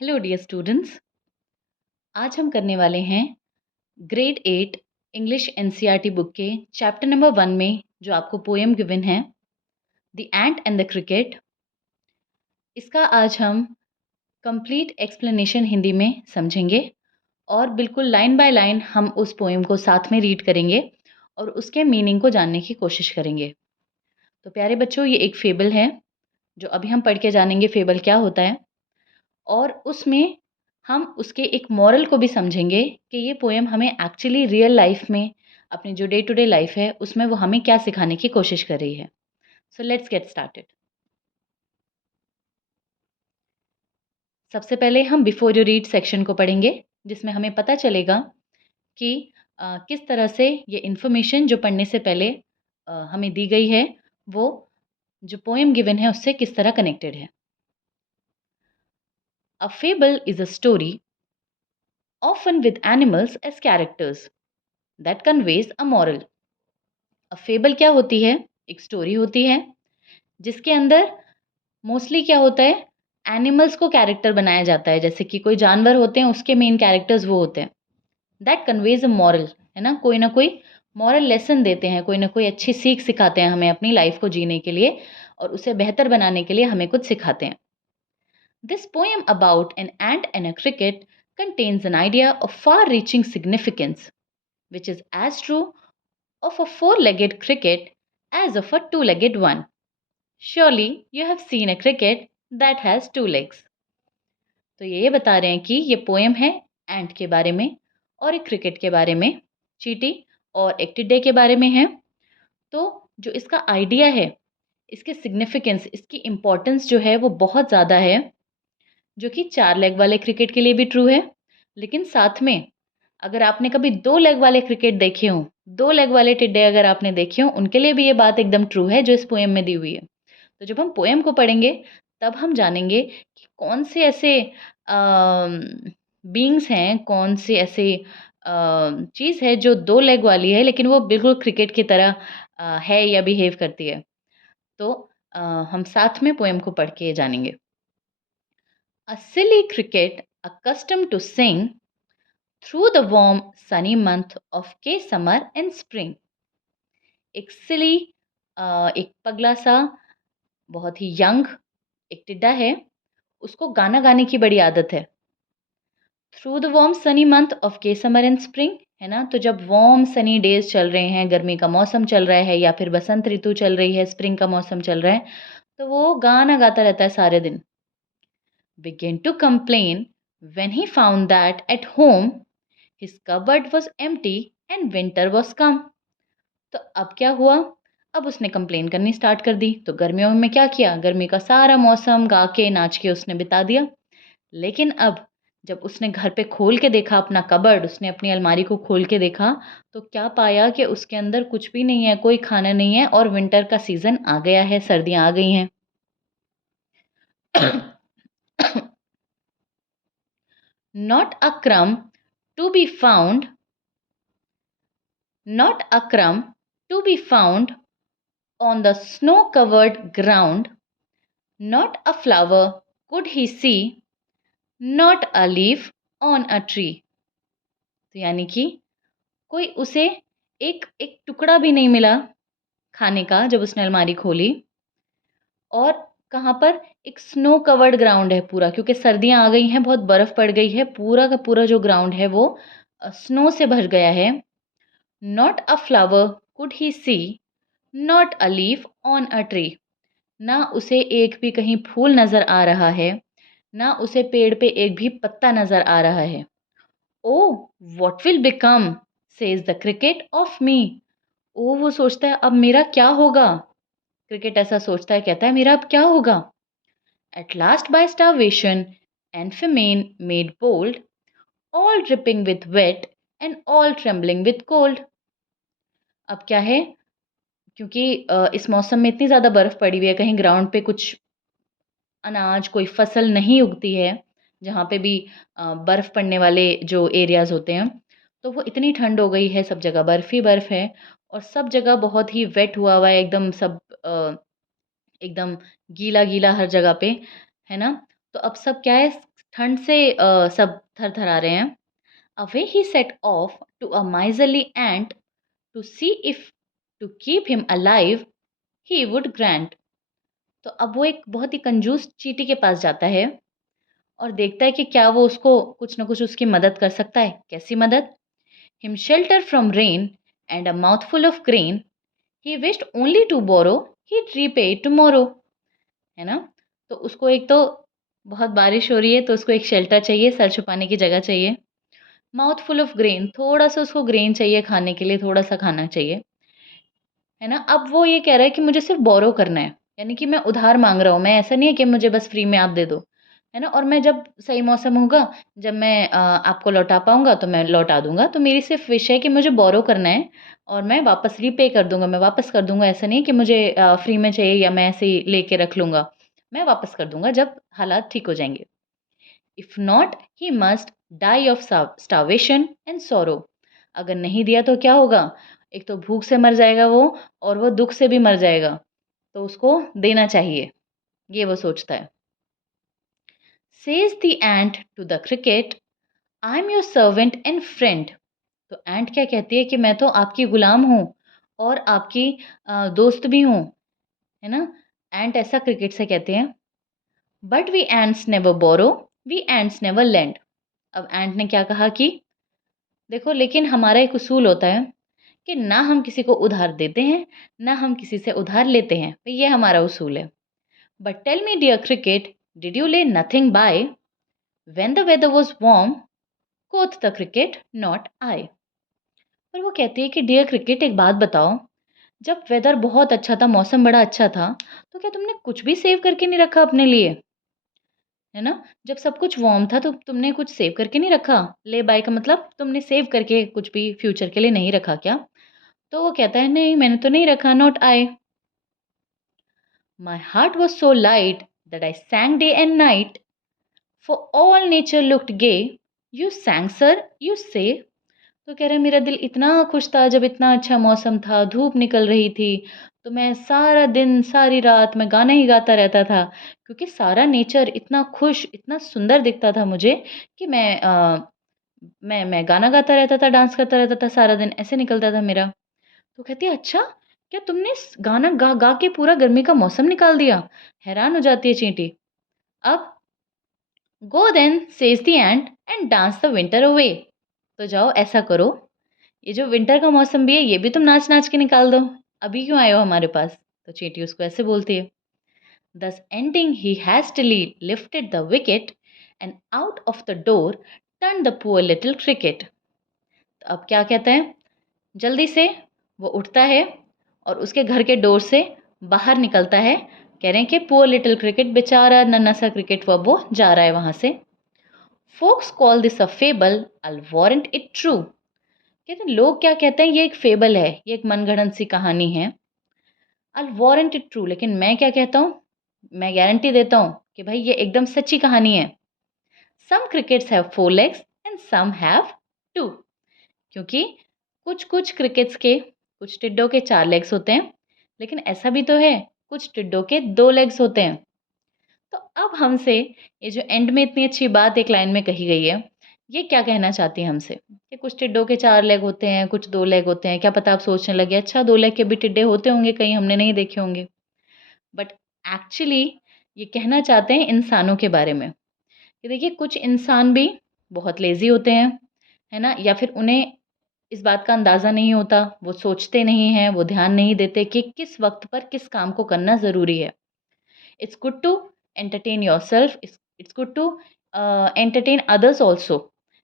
Hello dear students. आज हम करने वाले हैं ग्रेड 8 इंग्लिश एनसीईआरटी बुक के चैप्टर नंबर 1 में जो आपको पोएम गिवन है, the ant and the cricket. इसका आज हम कंप्लीट एक्सप्लेनेशन हिंदी में समझेंगे और बिल्कुल लाइन बाय लाइन हम उस पोएम को साथ में रीड करेंगे और उसके मीनिंग को जानने की कोशिश करेंगे। तो प्यारे बच्चों, ये एक फेबल है जो अभी हम पढ़ के जानेंगे फेबल क्या होता है, और उसमें हम उसके एक मॉरल को भी समझेंगे कि ये पोएम हमें एक्चुअली रियल लाइफ में, अपनी जो डे टू डे लाइफ है उसमें वो हमें क्या सिखाने की कोशिश कर रही है। So let's get started. सबसे पहले हम बिफोर यू रीड सेक्शन को पढ़ेंगे, जिसमें हमें पता चलेगा कि किस तरह से ये इन्फॉर्मेशन जो पढ़ने से पहले हमें दी गई है वो जो पोएम गिवन है उससे किस तरह कनेक्टेड है। A fable is a story often with animals as characters that conveys a moral। अब फेबल क्या होती है? एक स्टोरी होती है जिसके अंदर मोस्टली क्या होता है, एनिमल्स को कैरेक्टर बनाया जाता है, जैसे कि कोई जानवर होते हैं उसके मेन कैरेक्टर्स वो होते हैं। दैट कन्वेज अ मॉरल, है ना कोई मॉरल लेसन देते हैं, कोई ना कोई अच्छी सीख सिखाते हैं हमें अपनी लाइफ को जीने के लिए और उसे बेहतर बनाने के लिए हमें कुछ सिखाते हैं। This poem about an ant and a cricket contains an idea of far reaching significance, which is as true of a four-legged cricket as of a two-legged one. Surely you have seen a cricket that has two legs। तो ये बता रहे हैं कि ये poem है एंट के बारे में और एक क्रिकेट के बारे में, चींटी और एक टिड्डे के बारे में है। तो जो इसका आइडिया है, इसके सिग्निफिकेंस, इसकी इम्पोर्टेंस जो है वो बहुत ज़्यादा है, जो कि 4 लेग वाले क्रिकेट के लिए भी ट्रू है। लेकिन साथ में अगर आपने कभी 2 लेग वाले क्रिकेट देखे हों, 2 लेग वाले टिड्डे अगर आपने देखे हों, उनके लिए भी ये बात एकदम ट्रू है जो इस पोएम में दी हुई है। तो जब हम पोएम को पढ़ेंगे तब हम जानेंगे कि कौन से ऐसे बीइंग्स हैं, कौन से ऐसे चीज़ है जो 2 लेग वाली है लेकिन वो बिल्कुल क्रिकेट की तरह है या बिहेव करती है। तो अ, हम साथ में पोएम को पढ़ के जानेंगे। A silly cricket accustomed to sing through the warm sunny month of K summer and spring। एक सिली, एक पगला सा, बहुत ही यंग एक टिड्डा है, उसको गाना गाने की बड़ी आदत है। Through the warm Sunny month of के समर एंड स्प्रिंग, है ना। तो जब वार्म सनी डेज चल रहे हैं, गर्मी का मौसम चल रहा है या फिर बसंत ऋतु चल रही है, स्प्रिंग का मौसम चल रहा है, तो वो गाना गाता रहता है सारे दिन। Began to complain when he found that at home his cupboard was empty and winter was come। तो अब क्या हुआ? अब उसने कंप्लेन करनी स्टार्ट कर दी। तो गर्मियों में क्या किया? गर्मी का सारा मौसम गा के नाच के उसने बिता दिया। लेकिन अब जब उसने घर पे खोल के देखा अपना कबर्ड, उसने अपनी अलमारी को खोल के देखा, तो क्या पाया कि उसके अंदर कुछ भी नहीं है, कोई खाना नहीं है और विंटर का सीजन आ गया है, सर्दियां आ गई हैं। Not a crumb to be found, not a crumb to be found on the snow covered ground, not a flower could he see, not a leaf on a tree। तो यानी कि कोई उसे एक एक टुकड़ा भी नहीं मिला खाने का जब उसने अलमारी खोली। और कहाँ पर? एक स्नो कवर्ड ग्राउंड है पूरा, क्योंकि सर्दियाँ आ गई हैं, बहुत बर्फ़ पड़ गई है, पूरा का पूरा जो ग्राउंड है वो स्नो से भर गया है। Not a flower could he see, not a leaf on a tree. ना उसे एक भी कहीं फूल नज़र आ रहा है, ना उसे पेड़ पे एक भी पत्ता नज़र आ रहा है। Oh what will become says the cricket of me. ओ वो सोचता है अब मेरा क्या होगा। क्रिकेट ऐसा सोचता है, कहता है मेरा अब क्या होगा। At last by starvation and famine made bold, all dripping with wet and all trembling with cold। अब क्या है, क्योंकि इस मौसम में इतनी ज़्यादा बर्फ़ पड़ी हुई है, कहीं ग्राउंड पे कुछ अनाज, कोई फसल नहीं उगती है, जहाँ पे भी बर्फ़ पड़ने वाले जो एरियाज़ होते हैं, तो वो इतनी ठंड हो गई है, सब जगह बर्फ़ ही बर्फ़ है और सब जगह बहुत ही वेट हुआ हुआ है, एकदम सब एकदम गीला-गीला हर जगह पे, है ना? तो अब सब क्या है, ठंड से सब थरथरा रहे हैं। Away he set off to a miserly aunt to see if to keep him alive he would grant. तो अब वो एक बहुत ही कंजूस चींटी के पास जाता है और देखता है कि क्या वो उसको कुछ ना कुछ उसकी मदद कर सकता है। कैसी मदद? Him shelter from rain and a mouthful of grain he wished only to borrow he repay tomorrow. है ना? तो उसको एक तो बहुत बारिश हो रही है तो उसको एक शेल्टर चाहिए, सर छुपाने की जगह चाहिए। माउथ फुल ऑफ ग्रेन, थोड़ा-सा उसको ग्रेन चाहिए खाने के लिए, थोड़ा-सा खाना चाहिए। है ना? अब वो ये कह रहा है कि मुझे सिर्फ़ बोरो करना है, यानी कि मैं उधार माँग रहा हूँ। मैं ऐसा नहीं है कि मुझे बस फ्री में आप दे दो। है ना? और मैं जब सही मौसम होगा, जब मैं आपको लौटा पाऊँगा तो मैं लौटा दूँगा। तो मेरी सिर्फ़ विश है कि मुझे बोरो करना है और मैं वापस रीपे कर दूँगा, मैं वापस कर दूँगा। ऐसा नहीं है कि मुझे फ्री में चाहिए या मैं ऐसे ही लेके रख लूँगा। मैं वापस कर दूँगा जब हालात ठीक हो जाएँगे। If not he must die of starvation and sorrow. अगर नहीं दिया तो क्या होगा? एक तो भूख से मर जाएगा वो और वो दुख से भी मर जाएगा। तो उसको देना चाहिए, ये वो सोचता है। Says the ant to the cricket, I am your servant and friend. तो एंट क्या कहती है कि मैं तो आपकी गुलाम हूँ और आपकी दोस्त भी हूँ। है ना? एंट ऐसा क्रिकेट से कहते हैं। But we ants never borrow, we ants never lend. अब एंट ने क्या कहा कि देखो, लेकिन हमारा एक उसूल होता है कि ना हम किसी को उधार देते हैं, ना हम किसी से उधार लेते हैं। तो ये हमारा उसूल है। But tell me dear cricket, did you lay nothing by when the weather was warm? Quoth the cricket, not I. पर वो कहती है कि डियर क्रिकेट, एक बात बताओ, जब वेदर बहुत अच्छा था, मौसम बड़ा अच्छा था, तो क्या तुमने कुछ भी सेव करके नहीं रखा अपने लिए? है ना? जब सब कुछ वार्म था तो तुमने कुछ सेव करके नहीं रखा? ले बाय का मतलब तुमने सेव करके कुछ भी फ्यूचर के लिए नहीं रखा क्या? तो वो कहता है, नहीं मैंने तो नहीं रखा, not I. My heart was so light that I sang day and night for all nature looked gay, you sang sir, you say. तो कह रहा है, मेरा दिल इतना खुश था जब इतना अच्छा मौसम था, धूप निकल रही थी, तो मैं सारा दिन सारी रात मैं गाना ही गाता रहता था, क्योंकि सारा नेचर इतना खुश, इतना सुंदर दिखता था मुझे कि मैं गाना गाता रहता था, डांस करता रहता था, सारा दिन ऐसे निकलता था मेरा। तो कहती है, अच्छा, क्या तुमने गाना गा गा के पूरा गर्मी का मौसम निकाल दिया? हैरान हो जाती है चींटी। अब go then says the ant and dance the winter away. तो जाओ ऐसा करो, ये जो विंटर का मौसम भी है ये भी तुम नाच नाच के निकाल दो। अभी क्यों आए हो हमारे पास? तो चींटी उसको ऐसे बोलती है। Thus ending, he hastily lifted the wicket and out of the door turned the poor little cricket. तो अब क्या कहते हैं? जल्दी से वो उठता है और उसके घर के डोर से बाहर निकलता है। कह रहे हैं कि पुअर लिटिल क्रिकेट, बेचारा नन्हा सा क्रिकेट, वो जा रहा है वहां से। Folks call this a fable, I warrant it true. कहते हैं लोग क्या कहते हैं, ये एक फेबल है, ये एक मनगढ़ंत सी कहानी है। आई वारंट इट ट्रू, लेकिन मैं क्या कहता हूँ, मैं गारंटी देता हूँ कि भाई ये एकदम सच्ची कहानी है। Some crickets have 4 legs and some have 2। क्योंकि कुछ कुछ क्रिकेट्स के, कुछ टिड्डों के 4 legs होते हैं, लेकिन ऐसा भी तो है कुछ टिड्डों के 2 legs होते हैं। तो अब हमसे ये जो एंड में इतनी अच्छी बात एक लाइन में कही गई है, ये क्या कहना चाहती है हमसे कि कुछ टिड्डों के 4 लेग होते हैं, कुछ 2 लेग होते हैं। क्या पता आप सोचने लगे, अच्छा 2 लेग के भी टिड्डे होते होंगे, कहीं हमने नहीं देखे होंगे। बट एक्चुअली ये कहना चाहते हैं इंसानों के बारे में कि देखिए, कुछ इंसान भी बहुत लेज़ी होते हैं, है ना? या फिर उन्हें इस बात का अंदाज़ा नहीं होता, वो सोचते नहीं हैं, वो ध्यान नहीं देते कि किस वक़्त पर किस काम को करना ज़रूरी है। It's good to entertain yourself, it's good to entertain others also,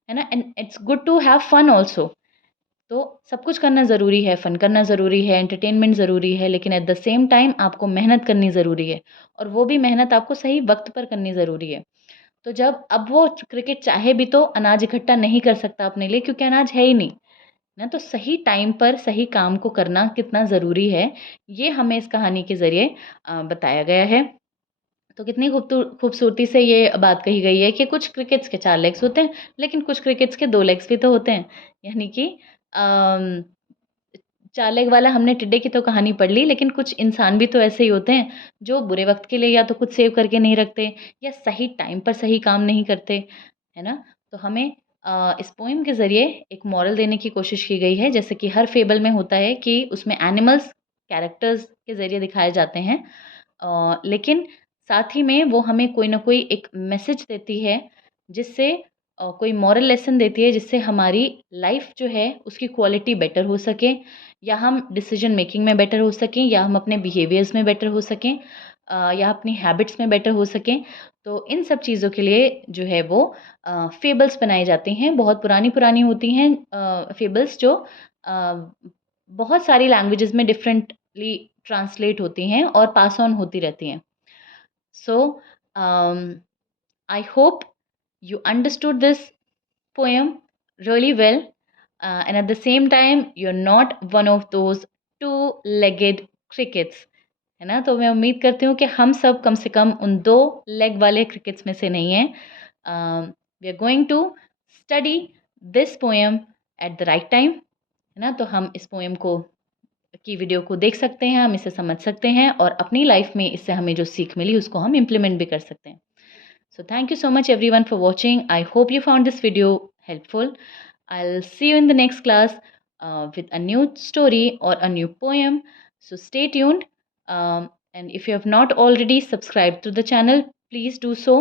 है ना? And it's good to have fun also. तो सब कुछ करना ज़रूरी है, फ़न करना ज़रूरी है, एंटरटेनमेंट ज़रूरी है, लेकिन एट द सेम टाइम आपको मेहनत करनी ज़रूरी है और वो भी मेहनत आपको सही वक़्त पर करनी ज़रूरी है। तो जब अब वो क्रिकेट चाहे भी तो अनाज इकट्ठा नहीं कर सकता अपने लिए, क्योंकि अनाज है ही नहीं, ना? तो सही टाइम पर सही काम को करना कितना ज़रूरी है, ये हमें इस कहानी के ज़रिए बताया गया है। तो कितनी खूबसूरती से ये बात कही गई है कि कुछ क्रिकेट्स के 4 लेग्स होते हैं, लेकिन कुछ क्रिकेट्स के 2 लेग्स भी तो होते हैं। यानी कि अम, 4 लेग वाला हमने टिड्डे की तो कहानी पढ़ ली, लेकिन कुछ इंसान भी तो ऐसे ही होते हैं जो बुरे वक़्त के लिए या तो कुछ सेव करके नहीं रखते या सही टाइम पर सही काम नहीं करते, है ना? तो हमें इस पोएम के ज़रिए एक मॉरल देने की कोशिश की गई है, जैसे कि हर फेबल में होता है कि उसमें एनिमल्स कैरेक्टर्स के ज़रिए दिखाए जाते हैं। लेकिन साथ ही में वो हमें कोई ना कोई एक मैसेज देती है, जिससे कोई मॉरल लेसन देती है, जिससे हमारी लाइफ जो है उसकी क्वालिटी बेटर हो सके, या हम डिसीजन मेकिंग में बेटर हो सकें, या हम अपने बिहेवियर्स में बेटर हो सकें, या अपनी हैबिट्स में बेटर हो सकें। तो इन सब चीज़ों के लिए जो है वो फेबल्स बनाई जाती हैं, बहुत पुरानी-पुरानी होती हैं फेबल्स, जो अ, बहुत सारी लैंग्वेजेज़ में डिफरेंटली ट्रांसलेट होती हैं और पास ऑन होती रहती हैं। So, I hope you understood this poem really well, and at the same time, you're not one of those two-legged crickets. है ना? तो मैं उम्मीद करती हूँ कि हम सब कम से कम उन 2 लेग वाले क्रिकेट्स में से नहीं हैं। We are going to study this poem at the right time, है ना? तो हम इस पोएम को की वीडियो को देख सकते हैं, हम इसे समझ सकते हैं और अपनी लाइफ में इससे हमें जो सीख मिली उसको हम इम्प्लीमेंट भी कर सकते हैं। So thank you so much everyone for watching. I hope you found this video helpful. I'll see you in the next class with a new story or a new poem. So stay tuned. And if you have not already subscribed to the channel, please do so.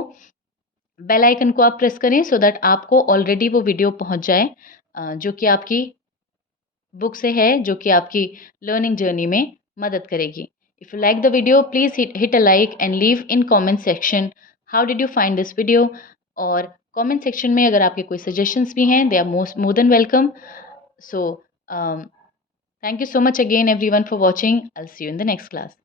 Bell icon को आप press करें so that आपको already वो video पहुंच जाए जो कि आपकी बुक से है, जो कि आपकी लर्निंग जर्नी में मदद करेगी। If you like the video please hit a like and leave in comment section how did you find this video. और कमेंट सेक्शन में अगर आपके कोई सजेशंस भी हैं, they are most more than welcome. So thank you so much again everyone for watching. I will see you in the next class.